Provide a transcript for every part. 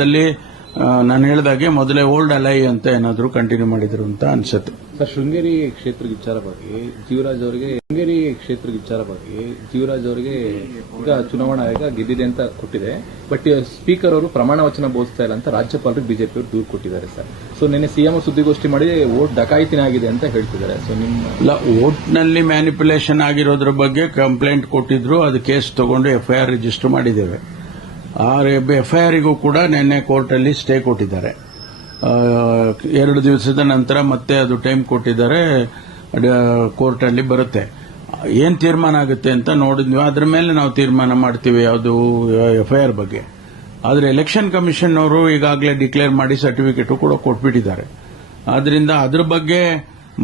ದಲ್ಲಿ ನಾನು ಹೇಳಿದಾಗೆ ಮೊದಲೇ ಓಲ್ಡ್ ಅಲೈ ಅಂತ ಏನಾದರೂ ಕಂಟಿನ್ಯೂ ಮಾಡಿದ್ರು ಅಂತ ಅನ್ಸುತ್ತೆ. ಸರ್, ಶೃಂಗೇರಿ ಕ್ಷೇತ್ರದ ವಿಚಾರವಾಗಿ ಜೀವರಾಜ್ ಅವರಿಗೆ ಈಗ ಚುನಾವಣಾ ಆಯೋಗ ಗೆದ್ದಿದೆ ಅಂತ ಕೊಟ್ಟಿದೆ. ಬಟ್ ಸ್ಪೀಕರ್ ಅವರು ಪ್ರಮಾಣ ವಚನ ಬೋಧಿಸ್ತಾ ಇಲ್ಲ ಅಂತ ರಾಜ್ಯಪಾಲರಿಗೆ ಬಿಜೆಪಿ ಅವರು ದೂರು ಕೊಟ್ಟಿದ್ದಾರೆ ಸರ್. ಸೊ ನಿನ್ನೆ ಸಿಎಂ ಸುದ್ದಿಗೋಷ್ಠಿ ಮಾಡಿ ವೋಟ್ ಡಕಾಯಿತಿನ ಆಗಿದೆ ಅಂತ ಹೇಳ್ತಿದ್ದಾರೆ. ಸೊ ಇಲ್ಲ, ವೋಟ್ನಲ್ಲಿ ಮ್ಯಾನಿಪುಲೇಷನ್ ಆಗಿರೋದ್ರ ಬಗ್ಗೆ ಕಂಪ್ಲೇಂಟ್ ಕೊಟ್ಟಿದ್ರು. ಅದು ಕೇಸ್ ತಗೊಂಡು ಎಫ್ಐಆರ್ ರಿಜಿಸ್ಟರ್ ಮಾಡಿದ್ದೇವೆ. ಆ ಎಫ್ಐಆರ್ಗೂ ಕೂಡ ನಿನ್ನೆ ಕೋರ್ಟಲ್ಲಿ ಸ್ಟೇ ಕೊಟ್ಟಿದ್ದಾರೆ. 2 ದಿವಸದ ನಂತರ ಮತ್ತೆ ಅದು ಟೈಮ್ ಕೊಟ್ಟಿದ್ದಾರೆ. ಕೋರ್ಟಲ್ಲಿ ಬರುತ್ತೆ. ಏನ್ ತೀರ್ಮಾನ ಆಗುತ್ತೆ ಅಂತ ನೋಡಿದ್ವಿ. ಅದ್ರ ಮೇಲೆ ನಾವು ತೀರ್ಮಾನ ಮಾಡ್ತೀವಿ ಯಾವುದು ಎಫ್ಐಆರ್ ಬಗ್ಗೆ. ಆದರೆ ಎಲೆಕ್ಷನ್ ಕಮಿಷನ್ ಅವರು ಈಗಾಗಲೇ ಡಿಕ್ಲೇರ್ ಮಾಡಿ ಸರ್ಟಿಫಿಕೇಟ್ ಕೂಡ ಕೊಟ್ಬಿಟ್ಟಿದ್ದಾರೆ. ಆದ್ರಿಂದ ಅದ್ರ ಬಗ್ಗೆ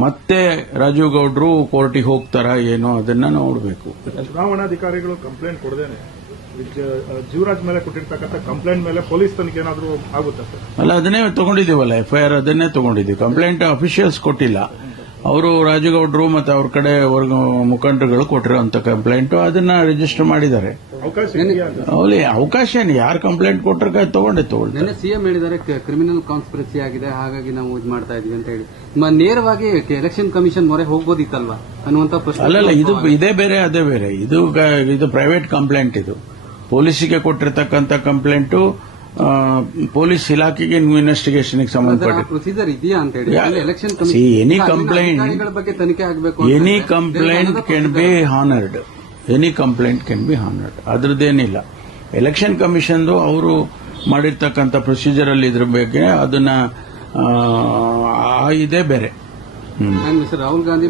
ಮತ್ತೆ ರಾಜೀವ್ ಗೌಡ್ರು ಕೋರ್ಟಿಗೆ ಹೋಗ್ತಾರಾ ಏನೋ ಅದನ್ನ ನೋಡಬೇಕು. ಚುನಾವಣಾಧಿಕಾರಿಗಳು ಕಂಪ್ಲೇಂಟ್ ಕೊಡದೇನೆ ಜೀವರಾಜ್ ಮೇಲೆ ಕೊಟ್ಟಿರ್ತಕ್ಕಂಥ ಕಂಪ್ಲೇಂಟ್ ಮೇಲೆ ಪೊಲೀಸ್ ತನಿಖೆ ಏನಾದರೂ ಆಗುತ್ತಾ ಸರ್? ಅಲ್ಲ, ಅದನ್ನೇ ತಗೊಂಡಿದ್ದೀವಲ್ಲ, ಎಫ್ಐಆರ್ ಅದನ್ನೇ ತಗೊಂಡಿದ್ದೀವಿ. ಕಂಪ್ಲೇಂಟ್ ಅಫಿಷಿಯಲ್ಸ್ ಕೊಟ್ಟಿಲ್ಲ. ಅವರು ರಾಜಗೌಡರು ಮತ್ತು ಅವ್ರ ಕಡೆ ಮುಖಂಡರುಗಳು ಕೊಟ್ಟಿರುವಂತ ಕಂಪ್ಲೇಂಟ್ ಅದನ್ನ ರಿಜಿಸ್ಟರ್ ಮಾಡಿದ್ದಾರೆ. ಅವಕಾಶ ಏನು? ಯಾರು ಕಂಪ್ಲೇಂಟ್ ಕೊಟ್ಟರೆ ತಗೊಂಡೆ. ಸಿಎಂ ಹೇಳಿದ್ದಾರೆ ಕ್ರಿಮಿನಲ್ ಕಾನ್ಸ್ಪಿರಸಿ ಆಗಿದೆ, ಹಾಗಾಗಿ ನಾವು ಇದು ಮಾಡ್ತಾ ಇದೀವಿ ಅಂತ ಹೇಳಿ ನೇರವಾಗಿ ಎಲೆಕ್ಷನ್ ಕಮಿಷನ್ ಮೊರೆ ಹೋಗ್ಬೋದಿತ್ತಲ್ವಾ ಅನ್ನುವಂತ ಪ್ರಶ್ನೆ. ಅಲ್ಲಲ್ಲ, ಇದು ಇದೇ ಬೇರೆ ಅದೇ ಬೇರೆ. ಇದು ಪ್ರೈವೇಟ್ ಕಂಪ್ಲೇಂಟ್. ಇದು ಪೊಲೀಸಿಗೆ ಕೊಟ್ಟಿರ್ತಕ್ಕಂಥ ಕಂಪ್ಲೇಂಟು ಪೊಲೀಸ್ ಇಲಾಖೆಗೆ ಇನ್ವೆಸ್ಟಿಗೇಷನ್ಗೆ ಸಂಬಂಧಪಟ್ಟ ಪ್ರೊಸೀಜರ್ ಇದೆಯಾ ಅಂತ ಹೇಳಿ election any complaint can be honoured. Any complaint can be honoured. ಅದ್ರದ್ದೇನಿಲ್ಲ. ಎಲೆಕ್ಷನ್ ಕಮಿಷನ್ ಅವರು ಮಾಡಿರ್ತಕ್ಕಂಥ ಪ್ರೊಸೀಜರ್ ಅಲ್ಲಿ ಇದ್ರ ಬಗ್ಗೆ ಅದನ್ನ ಇದೇ ಬೇರೆ. ರಾಹುಲ್ ಗಾಂಧಿ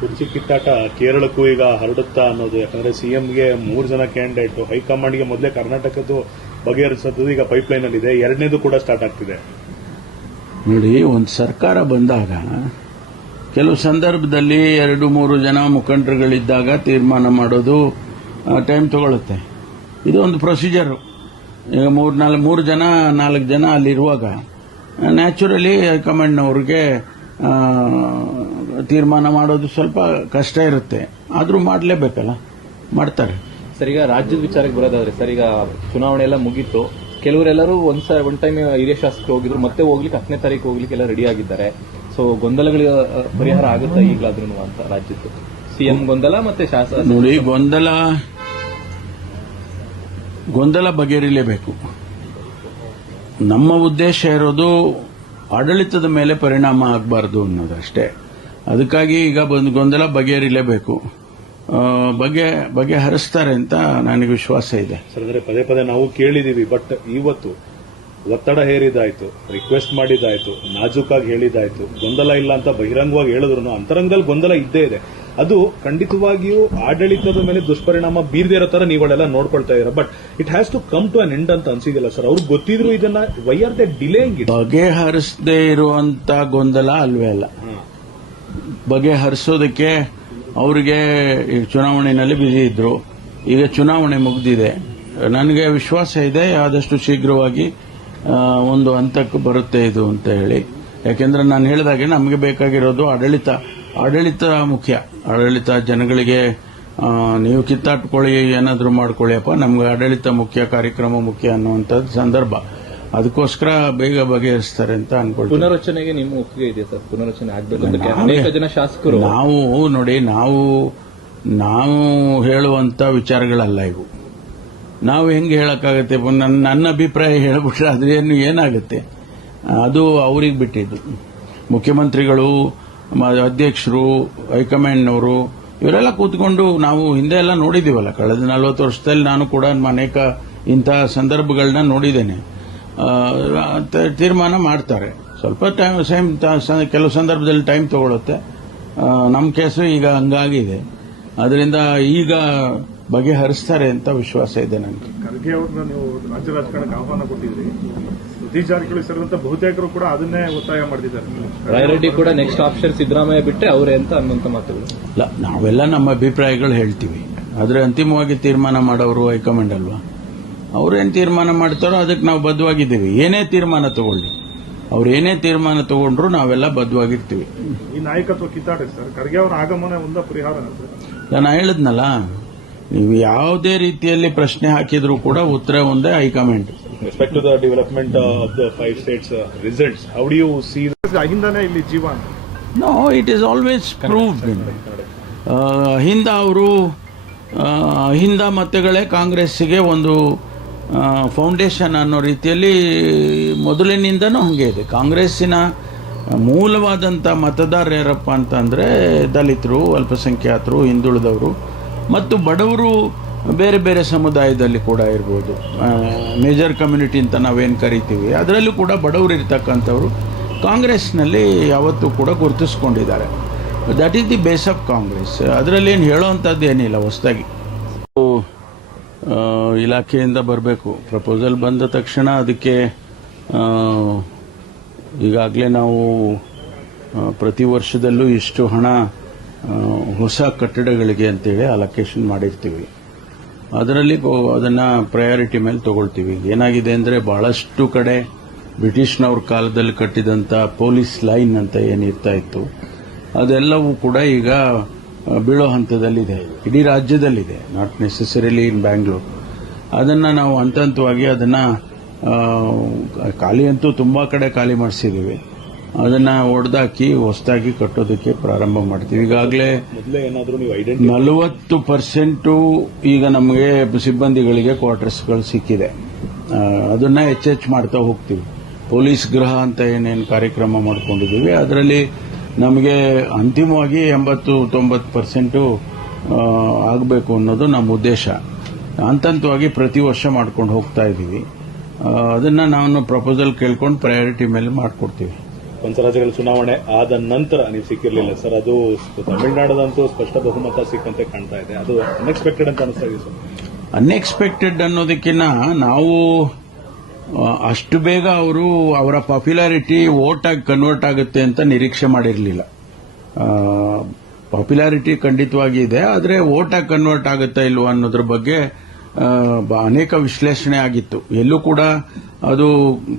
ಕುರ್ಚಿ ಕಿತ್ತಾಟ ಕೇರಳಕ್ಕೂ ಈಗ ಹರಡುತ್ತಾ ಅನ್ನೋದು. ಯಾಕಂದ್ರೆ ಸಿಎಂಗೆ 3 ಜನ ಕ್ಯಾಂಡಿಡೇಟ್, ಹೈಕಮಾಂಡ್ಗೆ ಮೊದಲೇ ಕರ್ನಾಟಕದ್ದು ಬಗೆಹರಿಸೋದು ಈಗ ಪೈಪ್ಲೈನ್ ಅಲ್ಲಿ ಇದೆ. 2ನೇದು ಕೂಡ ಸ್ಟಾರ್ಟ್ ಆಗ್ತಿದೆ. ನೋಡಿ, ಒಂದು ಸರ್ಕಾರ ಬಂದಾಗ ಕೆಲವು ಸಂದರ್ಭದಲ್ಲಿ 2-3 ಜನ ಮುಖಂಡರುಗಳಿದ್ದಾಗ ತೀರ್ಮಾನ ಮಾಡೋದು ಟೈಮ್ ತಗೊಳುತ್ತೆ. ಇದು ಒಂದು ಪ್ರೊಸೀಜರ್. ಈಗ 3 ಜನ 4 ಜನ ಅಲ್ಲಿರುವಾಗ ನ್ಯಾಚುರಲಿ ಹೈಕಮಾಂಡ್ನವ್ರಿಗೆ ತೀರ್ಮಾನ ಮಾಡೋದು ಸ್ವಲ್ಪ ಕಷ್ಟ ಇರುತ್ತೆ. ಆದರೂ ಮಾಡಲೇಬೇಕಲ್ಲ, ಮಾಡ್ತಾರೆ. ಸರ್, ಈಗ ರಾಜ್ಯದ ವಿಚಾರಕ್ಕೆ ಬರೋದಾದ್ರೆ ಸರ್, ಈಗ ಚುನಾವಣೆ ಎಲ್ಲ ಮುಗೀತು. ಕೆಲವರೆಲ್ಲರೂ ಒಂದ್ ಟೈಮ್ ಹಿರಿಯ ಶಾಸಕರು ಹೋಗಿದ್ರು, ಮತ್ತೆ ಹೋಗ್ಲಿಕ್ಕೆ 10ನೇ ತಾರೀಕು ಹೋಗ್ಲಿಕ್ಕೆ ಎಲ್ಲ ರೆಡಿ ಆಗಿದ್ದಾರೆ. ಸೊ ಗೊಂದಲಗಳ ಪರಿಹಾರ ಆಗುತ್ತಾ ಈಗಲಾದ್ರೂ ಅಂತ ರಾಜ್ಯದ್ದು ಸಿಎಂ ಗೊಂದಲ ಮತ್ತೆ ಶಾಸಕ ನೋಡಿ, ಗೊಂದಲ ಬಗೆಹರಿಲೇಬೇಕು. ನಮ್ಮ ಉದ್ದೇಶ ಇರೋದು ಆಡಳಿತದ ಮೇಲೆ ಪರಿಣಾಮ ಆಗಬಾರದು ಅನ್ನೋದಷ್ಟೇ. ಅದಕ್ಕಾಗಿ ಈಗ ಗೊಂದಲ ಬಗೆಹರಿಲೇಬೇಕು. ಬಗೆಹರಿಸ್ತಾರೆ ಅಂತ ನನಗೆ ವಿಶ್ವಾಸ ಇದೆ. ಸರ್, ಅಂದ್ರೆ ಪದೇ ಪದೇ ನಾವು ಕೇಳಿದೀವಿ. ಬಟ್ ಇವತ್ತು ಒತ್ತಡ ಹೇರಿದಾಯ್ತು, ರಿಕ್ವೆಸ್ಟ್ ಮಾಡಿದಾಯ್ತು, ನಾಜೂಕಾಗಿ ಹೇಳಿದಾಯ್ತು, ಗೊಂದಲ ಇಲ್ಲ ಅಂತ ಬಹಿರಂಗವಾಗಿ ಹೇಳಿದ್ರು ಅಂತರಂಗದಲ್ಲಿ ಗೊಂದಲ ಇದ್ದೇ ಇದೆ. ಅದು ಖಂಡಿತವಾಗಿಯೂ ಆಡಳಿತದ ಮೇಲೆ ದುಷ್ಪರಿಣಾಮ ಬೀರದೇ ಇರೋ ತರ ನೀವುಗಳೆಲ್ಲ ನೋಡ್ಕೊಳ್ತಾ ಇದ್ದೀರಾ. But it has to come to an end ಅಂತ ಅನ್ಸಿದಿಲ್ಲ ಸರ್? ಅವ್ರಿಗೆ ಗೊತ್ತಿದ್ರು ಇದನ್ನ why are they delaying it? ಬಗೆಹರಿಸದೇ ಇರುವಂತ ಗೊಂದಲ ಅಲ್ವೇ ಅಲ್ಲ. ಬಗೆಹರಿಸೋದಕ್ಕೆ ಅವರಿಗೆ ಈಗ ಚುನಾವಣೆಯಲ್ಲಿ ಬಿಸಿ ಇದ್ರು. ಈಗ ಚುನಾವಣೆ ಮುಗಿದಿದೆ. ನನಗೆ ವಿಶ್ವಾಸ ಇದೆ ಆದಷ್ಟು ಶೀಘ್ರವಾಗಿ ಒಂದು ಹಂತಕ್ಕೆ ಬರುತ್ತೆ ಇದು ಅಂತ ಹೇಳಿ. ಯಾಕೆಂದ್ರೆ ನಾನು ಹೇಳಿದಾಗೆ ನಮಗೆ ಬೇಕಾಗಿರೋದು ಆಡಳಿತ ಮುಖ್ಯ. ಆಡಳಿತ ಜನಗಳಿಗೆ ನೀವು ಕಿತ್ತಾಟ್ಕೊಳ್ಳಿ, ಏನಾದರೂ ಮಾಡ್ಕೊಳ್ಳಿಯಪ್ಪ, ನಮ್ಗೆ ಆಡಳಿತ ಮುಖ್ಯ, ಕಾರ್ಯಕ್ರಮ ಮುಖ್ಯ ಅನ್ನುವಂಥದ್ದು ಸಂದರ್ಭ. ಅದಕ್ಕೋಸ್ಕರ ಬೇಗ ಬಗೆಹರಿಸ್ತಾರೆ ಅಂತ ಅನ್ಕೊಳ್ತೀವಿ. ಪುನರ್ರಚನೆಗೆ ನಿಮ್ಮ ಒಪ್ಪಿಗೆ ಇದೆ ಸರ್? ಪುನರ್ರಚನೆ ಆಗಬೇಕು ಅನೇಕ ಜನ ಶಾಸಕರು. ನಾವು ಹೇಳುವಂತ ವಿಚಾರಗಳಲ್ಲ ಇವು. ನಾವು ಹೆಂಗೆ ಹೇಳಕ್ಕಾಗತ್ತೆ? ನನ್ನ ಅಭಿಪ್ರಾಯ ಹೇಳ್ಬಿಟ್ರೆ ಅದ್ರೇನು ಏನಾಗುತ್ತೆ? ಅದು ಅವ್ರಿಗೆ ಬಿಟ್ಟಿದ್ದು. ಮುಖ್ಯಮಂತ್ರಿಗಳು, ಅಧ್ಯಕ್ಷರು, ಹೈಕಮಾಂಡ್ನವರು ಇವರೆಲ್ಲ ಕೂತ್ಕೊಂಡು ನಾವು ಹಿಂದೆ ಎಲ್ಲ ನೋಡಿದೀವಲ್ಲ. ಕಳೆದ 40 ವರ್ಷದಲ್ಲಿ ನಾನು ಕೂಡ ಅನೇಕ ಇಂತಹ ಸಂದರ್ಭಗಳನ್ನ ನೋಡಿದ್ದೇನೆ. ತೀರ್ಮಾನ ಮಾಡ್ತಾರೆ. ಸ್ವಲ್ಪ ಕೆಲವು ಸಂದರ್ಭದಲ್ಲಿ ಟೈಮ್ ತಗೊಳುತ್ತೆ. ನಮ್ಮ ಕೇಸು ಈಗ ಹಂಗಾಗಿದೆ. ಅದರಿಂದ ಈಗ ಬಗೆಹರಿಸ್ತಾರೆ ಅಂತ ವಿಶ್ವಾಸ ಇದೆ ನನಗೆ. ಖರ್ಗೆ ಅವ್ರನ್ನ ನೀವು ರಾಜ್ಯ ರಾಜಕಾರಣಕ್ಕೆ ಆಹ್ವಾನ ಕೊಟ್ಟಿದ್ರಿ. ಸತೀಶ್ ಜಾರಕಿಹೊಳಿ ಸೇರಿದಂತೆ ಬಹುತೇಕರು ಕೂಡ ಅದನ್ನೇ ಒತ್ತಾಯ ಮಾಡಿದ್ದಾರೆ. ರಾಯರೆಡ್ಡಿ ಕೂಡ ನೆಕ್ಸ್ಟ್ ಆಪ್ಷನ್ ಸಿದ್ದರಾಮಯ್ಯ ಬಿಟ್ಟರೆ ಅವರೇ ಅಂತ ಅನ್ನುವಂತ ಮಾತುಗಳು. ಇಲ್ಲ, ನಾವೆಲ್ಲ ನಮ್ಮ ಅಭಿಪ್ರಾಯಗಳು ಹೇಳ್ತೀವಿ. ಆದರೆ ಅಂತಿಮವಾಗಿ ತೀರ್ಮಾನ ಮಾಡೋರು ಹೈಕಮಾಂಡ್ ಅಲ್ವಾ? ಅವ್ರೇನು ತೀರ್ಮಾನ ಮಾಡ್ತಾರೋ ಅದಕ್ಕೆ ನಾವು ಬದ್ಧವಾಗಿದ್ದೀವಿ. ಏನೇ ತೀರ್ಮಾನ ತಗೊಳ್ಳಿ, ಅವ್ರು ಏನೇ ತೀರ್ಮಾನ ತಗೊಂಡ್ರು ನಾವೆಲ್ಲ ಬದ್ಧವಾಗಿರ್ತೀವಿ. ಈ ನಾಯಕತ್ವ ಕಿತ್ತಾಟ ಸರ್, ಖರ್ಗೆ ಅವರ ಆಗಮನ ಒಂದ ಪರಿಹಾರ? ನಾನು ಹೇಳಿದ್ನಲ್ಲ, ನೀವು ಯಾವುದೇ ರೀತಿಯಲ್ಲಿ ಪ್ರಶ್ನೆ ಹಾಕಿದ್ರೂ ಕೂಡ ಉತ್ತರ ಒಂದೇ, high command. Respect to the development of the 5 states results, how do you see ಅಹಿಂದನೇ ಇಲ್ಲಿ ಜೀವ ಅಂತ. No, it is always proved. ಹಿಂದ ಅವರು ಹಿಂದ ಮತಗಳೇ ಕಾಂಗ್ರೆಸ್ಸಿಗೆ ಒಂದು ಫೌಂಡೇಶನ್ ಅನ್ನೋ ರೀತಿಯಲ್ಲಿ ಮೊದಲಿನಿಂದನೂ ಹಾಗೆ ಇದೆ. ಕಾಂಗ್ರೆಸ್ಸಿನ ಮೂಲವಾದಂಥ ಮತದಾರರು ಯಾರಪ್ಪ ಅಂತಂದರೆ ದಲಿತರು, ಅಲ್ಪಸಂಖ್ಯಾತರು, ಹಿಂದುಳಿದವರು ಮತ್ತು ಬಡವರು, ಬೇರೆ ಬೇರೆ ಸಮುದಾಯದಲ್ಲಿ ಕೂಡ ಇರ್ಬೋದು. ಮೇಜರ್ ಕಮ್ಯುನಿಟಿ ಅಂತ ನಾವೇನು ಕರಿತೀವಿ, ಅದರಲ್ಲೂ ಕೂಡ ಬಡವರು ಇರ್ತಕ್ಕಂಥವ್ರು ಕಾಂಗ್ರೆಸ್ನಲ್ಲಿ ಯಾವತ್ತೂ ಕೂಡ ಗುರುತಿಸ್ಕೊಂಡಿದ್ದಾರೆ. That is the base of Congress. ಅದರಲ್ಲಿ ಏನು ಹೇಳೋವಂಥದ್ದು ಏನಿಲ್ಲ ಹೊಸದಾಗಿ. ಇಲಾಖೆಯಿಂದ ಬರಬೇಕು ಪ್ರಪೋಸಲ್, ಬಂದ ತಕ್ಷಣ ಅದಕ್ಕೆ ಈಗಾಗಲೇ ನಾವು ಪ್ರತಿ ವರ್ಷದಲ್ಲೂ ಇಷ್ಟು ಹಣ ಹೊಸ ಕಟ್ಟಡಗಳಿಗೆ ಅಂತೇಳಿ ಅಲೋಕೇಶನ್ ಮಾಡಿರ್ತೀವಿ. ಅದರಲ್ಲಿ ಅದನ್ನು ಪ್ರಯಾರಿಟಿ ಮೇಲೆ ತಗೊಳ್ತೀವಿ. ಏನಾಗಿದೆ ಅಂದರೆ ಭಾಳಷ್ಟು ಕಡೆ ಬ್ರಿಟಿಷ್ನವ್ರ ಕಾಲದಲ್ಲಿ ಕಟ್ಟಿದಂಥ ಪೊಲೀಸ್ ಲೈನ್ ಅಂತ ಏನಿರ್ತಾ ಇತ್ತು, ಅದೆಲ್ಲವೂ ಕೂಡ ಈಗ ಬೀಳೋ ಹಂತದಲ್ಲಿದೆ. ಇಡೀ ರಾಜ್ಯದಲ್ಲಿದೆ, ನಾಟ್ ನೆಸೆಸರಿಲಿ ಇನ್ ಬ್ಯಾಂಗ್ಳೂರ್. ಅದನ್ನು ನಾವು ಹಂತ ಹಂತವಾಗಿ ಅದನ್ನು ಖಾಲಿ ಅಂತೂ ತುಂಬ ಕಡೆ ಖಾಲಿ ಮಾಡಿಸಿದ್ದೀವಿ. ಅದನ್ನು ಒಡೆದಾಕಿ ಹೊಸದಾಗಿ ಕಟ್ಟೋದಕ್ಕೆ ಪ್ರಾರಂಭ ಮಾಡ್ತೀವಿ. ಈಗಾಗಲೇ ಮೊದಲೇ ಏನಾದರೂ ನೀವು ಐಡೆಂಟಿ 40% ಈಗ ನಮಗೆ ಸಿಬ್ಬಂದಿಗಳಿಗೆ ಕ್ವಾರ್ಟರ್ಸ್ಗಳು ಸಿಕ್ಕಿದೆ. ಅದನ್ನು ಹೆಚ್ಚೆಚ್ಚು ಮಾಡ್ತಾ ಹೋಗ್ತೀವಿ. ಪೊಲೀಸ್ ಗೃಹ ಅಂತ ಏನೇನು ಕಾರ್ಯಕ್ರಮ ಮಾಡ್ಕೊಂಡಿದ್ದೀವಿ ಅದರಲ್ಲಿ ನಮಗೆ ಅಂತಿಮವಾಗಿ 80-90% ಆಗಬೇಕು ಅನ್ನೋದು ನಮ್ಮ ಉದ್ದೇಶ. ಹಂತವಾಗಿ ಪ್ರತಿ ವರ್ಷ ಮಾಡ್ಕೊಂಡು ಹೋಗ್ತಾ ಇದ್ದೀವಿ. ಅದನ್ನು ನಾನು ಪ್ರಪೋಸಲ್ ಕೇಳ್ಕೊಂಡು ಪ್ರಯಾರಿಟಿ ಮೇಲೆ ಮಾಡಿಕೊಡ್ತೀವಿ. ಪಂಚರಾಜ್ಯಗಳ ಚುನಾವಣೆ ಆದ ನಂತರ ನೀವು ಸಿಕ್ಕಿರಲಿಲ್ಲ ಸರ್, ಅದು ತಮಿಳುನಾಡದಂತೂ ಸ್ಪಷ್ಟ ಬಹುಮತ ಸಿಕ್ಕಂತೆ ಕಾಣ್ತಾ ಇದೆ. ಅದು ಅನ್ಎಕ್ಸ್ಪೆಕ್ಟೆಡ್ ಅಂತ ಅನಿಸ್ತಾ ಇದೆ ಸರ್. ಅನ್ಎಕ್ಸ್ಪೆಕ್ಟೆಡ್ ಅನ್ನೋದಕ್ಕಿಂತ ನಾವು ಅಷ್ಟು ಬೇಗ ಅವರ ಪಾಪ್ಯುಲಾರಿಟಿ ವೋಟಾಗಿ ಕನ್ವರ್ಟ್ ಆಗುತ್ತೆ ಅಂತ ನಿರೀಕ್ಷೆ ಮಾಡಿರಲಿಲ್ಲ. ಪಾಪ್ಯುಲಾರಿಟಿ ಖಂಡಿತವಾಗಿ ಇದೆ, ಆದರೆ ವೋಟಾಗಿ ಕನ್ವರ್ಟ್ ಆಗುತ್ತಾ ಇಲ್ವಾ ಅನ್ನೋದ್ರ ಬಗ್ಗೆ ಅನೇಕ ವಿಶ್ಲೇಷಣೆ ಆಗಿತ್ತು. ಎಲ್ಲೂ ಕೂಡ ಅದು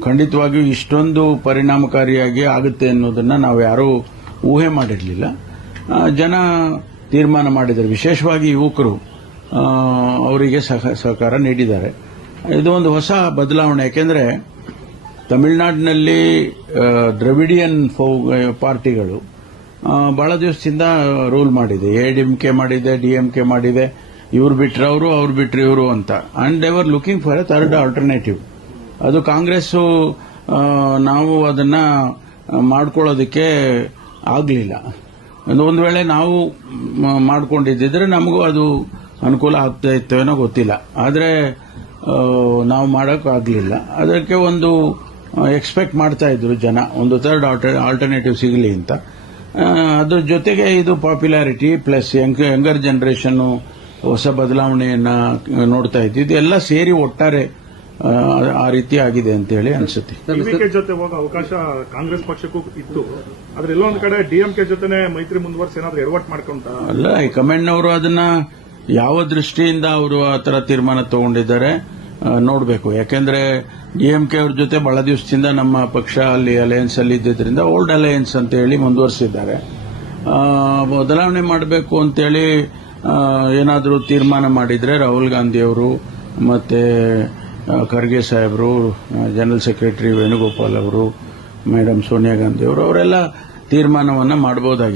ಖಂಡಿತವಾಗಿಯೂ ಇಷ್ಟೊಂದು ಪರಿಣಾಮಕಾರಿಯಾಗಿ ಆಗುತ್ತೆ ಅನ್ನೋದನ್ನು ನಾವು ಯಾರೂ ಊಹೆ ಮಾಡಿರಲಿಲ್ಲ. ಜನ ತೀರ್ಮಾನ ಮಾಡಿದ್ದಾರೆ, ವಿಶೇಷವಾಗಿ ಯುವಕರು ಅವರಿಗೆ ಸಹಕಾರ ನೀಡಿದ್ದಾರೆ. ಇದು ಒಂದು ಹೊಸ ಬದಲಾವಣೆ. ಯಾಕೆಂದರೆ ತಮಿಳುನಾಡಿನಲ್ಲಿ ದ್ರವಿಡಿಯನ್ ಪಾರ್ಟಿಗಳು ಬಹಳ ದಿವಸದಿಂದ ರೂಲ್ ಮಾಡಿದೆ. ಎಡಿಎಂಕೆ ಮಾಡಿದೆ, ಡಿಎಂಕೆ ಮಾಡಿದೆ, ಇವ್ರು ಬಿಟ್ರೆ ಅವರು, ಅವ್ರು ಬಿಟ್ರೆ ಇವರು ಅಂತ. And they were looking for A third alternative. ಅದು ಕಾಂಗ್ರೆಸ್ಸು ನಾವು ಅದನ್ನ ಮಾಡ್ಕೊಳ್ಳೋದಕ್ಕೆ ಆಗಲಿಲ್ಲ. ಒಂದು ವೇಳೆ ನಾವು ಮಾಡ್ಕೊಂಡಿದ್ದಿದ್ರೆ ನಮಗೂ ಅದು ಅನುಕೂಲ ಆಗ್ತಾ ಇತ್ತೇನೋ ಗೊತ್ತಿಲ್ಲ. ಆದರೆ ನಾವು ಮಾಡೋಕ್ಕಾಗಲಿಲ್ಲ. ಅದಕ್ಕೆ ಒಂದು ಎಕ್ಸ್ಪೆಕ್ಟ್ ಮಾಡ್ತಾ ಇದ್ರು ಜನ, ಒಂದು ಥರ್ಡ್ ಆಲ್ಟರ್ನೇಟಿವ್ ಸಿಗಲಿ ಅಂತ. ಅದ್ರ ಜೊತೆಗೆ ಇದು ಪಾಪ್ಯುಲಾರಿಟಿ ಪ್ಲಸ್ ಯಂಗರ್ ಜನರೇಷನ್ ಹೊಸ ಬದಲಾವಣೆಯನ್ನು ನೋಡ್ತಾ ಇದ್ದು, ಇದೆಲ್ಲ ಸೇರಿ ಒಟ್ಟಾರೆ ಆ ರೀತಿ ಆಗಿದೆ ಅಂತ ಹೇಳಿ ಅನ್ಸುತ್ತೆ. ಡಿಎಂಕೆ ಜೊತೆ ಹೋಗೋ ಅವಕಾಶ ಕಾಂಗ್ರೆಸ್ ಪಕ್ಷಕ್ಕೂ ಇತ್ತು, ಆದ್ರೆ ಎಲ್ಲೊಂದು ಕಡೆ ಡಿಎಂಕೆ ಜೊತೆನೆ ಮೈತ್ರಿ ಮುಂದುವರಿಸಿ ಏನಾದ್ರು ಎಡವಟ್ಟು ಮಾಡ್ಕೊಂತ ಅಲ್ಲ. ಹೈಕಮಾಂಡ್ನವರು ಅದನ್ನ ಯಾವ ದೃಷ್ಟಿಯಿಂದ ಅವರು ಆ ಥರ ತೀರ್ಮಾನ ತಗೊಂಡಿದ್ದಾರೆ ನೋಡಬೇಕು. ಯಾಕೆಂದ್ರೆ ಡಿಎಂಕೆ ಅವ್ರ ಜೊತೆ ಬಹಳ ದಿವಸದಿಂದ ನಮ್ಮ ಪಕ್ಷ ಅಲ್ಲಿ ಅಲಯನ್ಸ್ ಅಲ್ಲಿ ಇದ್ದಿದ್ದರಿಂದ ಓಲ್ಡ್ ಅಲಯನ್ಸ್ ಅಂತ ಹೇಳಿ ಮುಂದುವರಿಸಿದ್ದಾರೆ. ಬದಲಾವಣೆ ಮಾಡಬೇಕು ಅಂತೇಳಿ ಏನಾದರೂ ತೀರ್ಮಾನ ಮಾಡಿದ್ರೆ ರಾಹುಲ್ ಗಾಂಧಿ ಅವರು ಮತ್ತೆ ಖರ್ಗೆ ಸಾಹೇಬರು, ಜನರಲ್ ಸೆಕ್ರೆಟರಿ ವೇಣುಗೋಪಾಲ್ ಅವರು, ಮೇಡಮ್ ಸೋನಿಯಾ ಗಾಂಧಿ ಅವರು, ಅವರೆಲ್ಲ ತೀರ್ಮಾನವನ್ನು ಮಾಡಬಹುದಾಗಿತ್ತು.